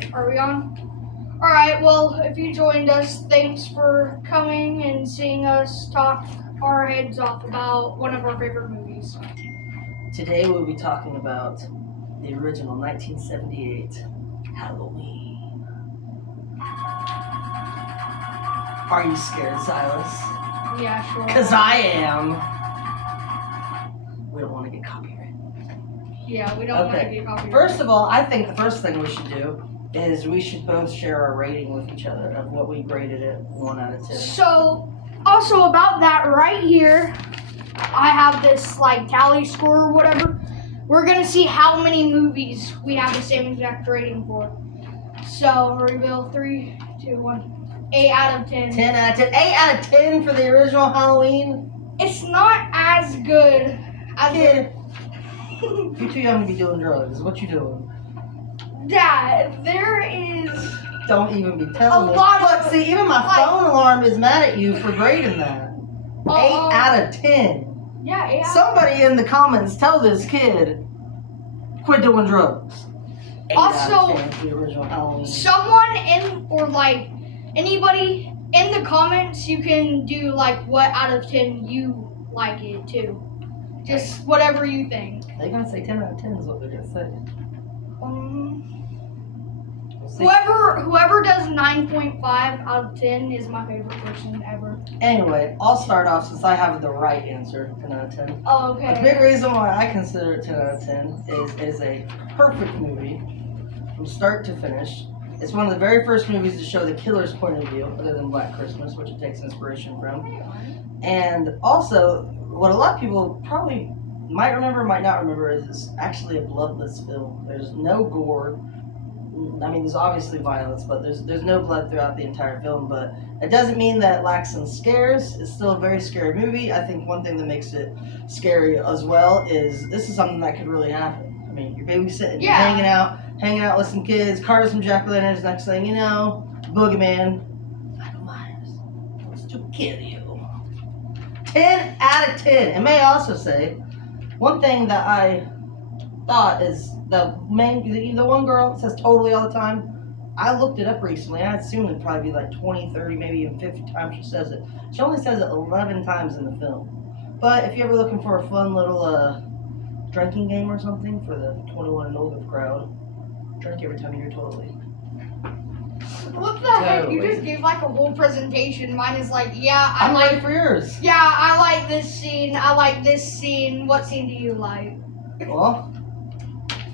Alright, are we on? Alright, well, if you joined us, thanks for coming and seeing us talk our heads off about one of our favorite movies. Today we'll be talking about the original 1978 Halloween. Are you scared, Silas? Yeah, sure. Because I am. We don't want to get copyrighted. Yeah, we don't want to get copyrighted. First of all, I think the first thing we should do is we should both share our rating with each other of what we graded it 1 out of 10. So, also about that right here, I have this tally score or whatever. We're going to see how many movies we have the same exact rating for. So, reveal 3, 2, 1. 8 out of 10. 10 out of 10. 8 out of 10 for the original Halloween? It's not as good as Kid, you're too young to be doing drugs. What you doing? Dad, there is... Don't even be telling me. Look, see, even my phone alarm is mad at you for grading that. 8 out of 10. Yeah, 8 out of 10. Somebody in the comments tell this kid, quit doing drugs. 8 also, out of 10 for the original Halloween. Someone anybody in the comments, you can do what out of 10 you like it too. Just whatever you think. They're gonna say 10 out of 10 is what they're gonna say. Whoever does 9.5 out of 10 is my favorite person ever. Anyway, I'll start off since I have the right answer, 10 out of 10. Oh, okay. A big reason why I consider it 10 out of 10 is a perfect movie from start to finish. It's one of the very first movies to show the killer's point of view, other than Black Christmas, which it takes inspiration from. And also, what a lot of people probably might remember, might not remember, is it's actually a bloodless film. There's no gore. I mean, there's obviously violence, but there's no blood throughout the entire film. But it doesn't mean that it lacks in scares. It's still a very scary movie. I think one thing that makes it scary as well is this is something that could really happen. I mean, you're babysitting, you're hanging out with some kids, carving some jack-o'-lanterns. Next thing you know, boogeyman, Michael Myers, wants to kill you. 10 out of 10. And may I also say, one thing that I thought is the one girl that says totally all the time, I looked it up recently. I assumed it'd probably be 20, 30, maybe even 50 times she says it. She only says it 11 times in the film. But if you're ever looking for a fun little drinking game or something for the 21 and older crowd, drink every time you hear totally. What the heck? You just gave a whole presentation. Mine is I'm ready for yours. Yeah, I like this scene. I like this scene. What scene do you like? Well,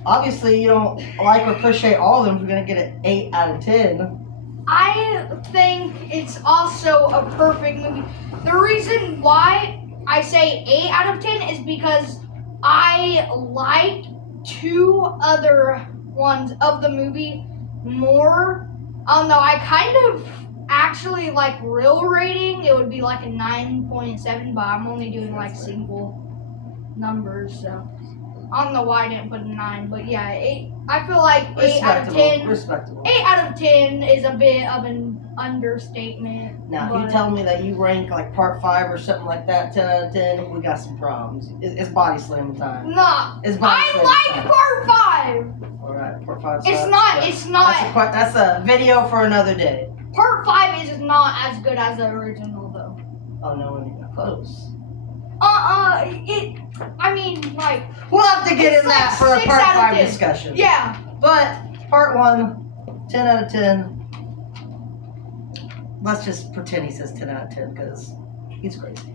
obviously you don't like or appreciate all of them. We're going to get an 8 out of 10. I think it's also a perfect movie. The reason why I say 8 out of 10 is because I like 2 other ones of the movie more. I don't know, I kind of actually real rating, it would be a 9.7, but I'm only doing single numbers, so I don't know why I didn't put a 9, but yeah, 8. I feel 8 out of 10. Respectable. 8 out of 10 is a bit of an understatement. Now, if you tell me that you rank part 5 or something like that, 10 out of 10, we got some problems. It's body slam time. Nah, it's body I slam like time. part 5. All right, part 5. It's not. That's a video for another day. Part 5 is not as good as the original, though. Oh no, even close. We'll have to get in that for a part 5 discussion. Yeah. But part 1, 10 out of 10. Let's just pretend he says 10 out of 10 because he's crazy.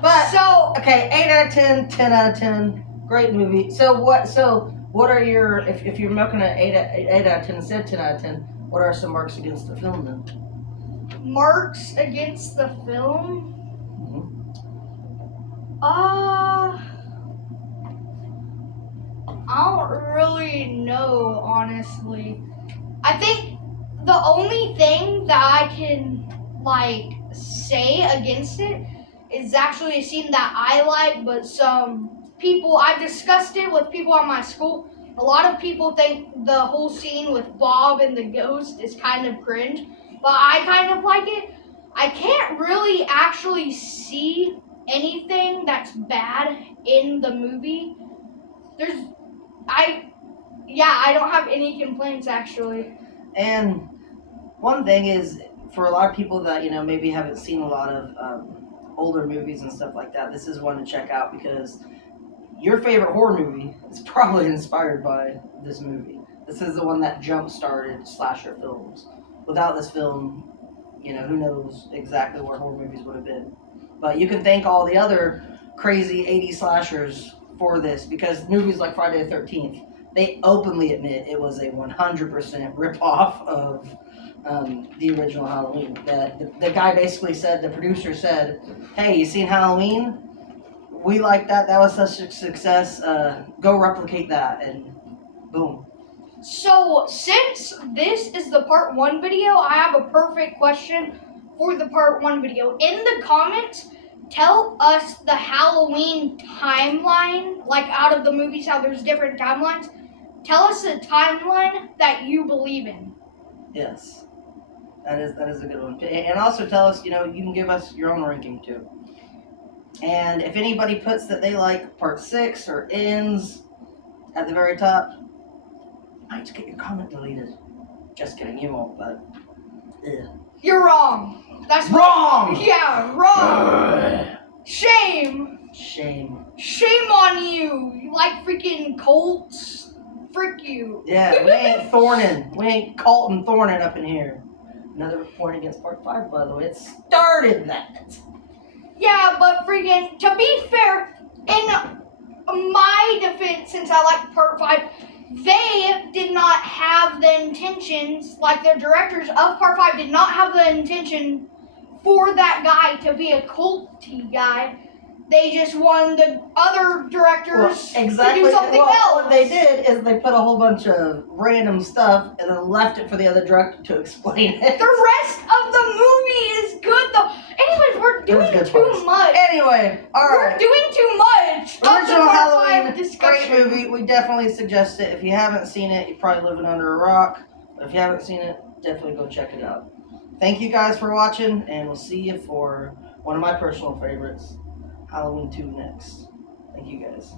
But okay, 8 out of 10, 10 out of 10. Great movie. So what are your, if you're looking at 8 out of 10 instead of 10 out of 10, what are some marks against the film then? Marks against the film? I don't really know, honestly. I think the only thing that I can say against it is actually a scene that I like, but some people, I've discussed it with people at my school. A lot of people think the whole scene with Bob and the ghost is kind of cringe, but I kind of like it. I can't really actually see anything that's bad in the movie. I don't have any complaints actually. And one thing is, for a lot of people that maybe haven't seen a lot of older movies and stuff like that, this is one to check out because your favorite horror movie is probably inspired by this movie. This is the one that jump-started slasher films. Without this film, who knows exactly where horror movies would have been. But you can thank all the other crazy 80s slashers for this, because movies like Friday the 13th, they openly admit it was a 100% rip-off of the original Halloween. The guy basically said, the producer said, hey, you seen Halloween? We like that. That was such a success. Go replicate that. And boom. So, since this is the part 1 video, I have a perfect question for the part 1 video. In the comments, tell us the Halloween timeline, like out of the movies, how there's different timelines. Tell us the timeline that you believe in. Yes. That is a good one. And also tell us, you can give us your own ranking too. And if anybody puts that they like part 6 or ends at the very top, you might just get your comment deleted. Just kidding, you won't, but You're wrong. That's wrong! Yeah, wrong. Shame. Shame on you. You like freaking Colts? Frick you. Yeah, we ain't Thornin. We ain't Colton Thornin up in here. Another point against part 5, by the way. It started that. Yeah, but freaking, to be fair, in my defense, since I like part 5, they did not have the intentions, like the directors of part 5 did not have the intention for that guy to be a culty guy. They just wanted the other directors to do something else. What they did is they put a whole bunch of random stuff and then left it for the other director to explain it. The rest of the movie is good though. Anyways, we're doing too much. Anyway, alright. We're doing too much. Original Halloween, great movie. We definitely suggest it. If you haven't seen it, you're probably living under a rock. But if you haven't seen it, definitely go check it out. Thank you guys for watching, and we'll see you for one of my personal favorites, Halloween 2 next. Thank you guys.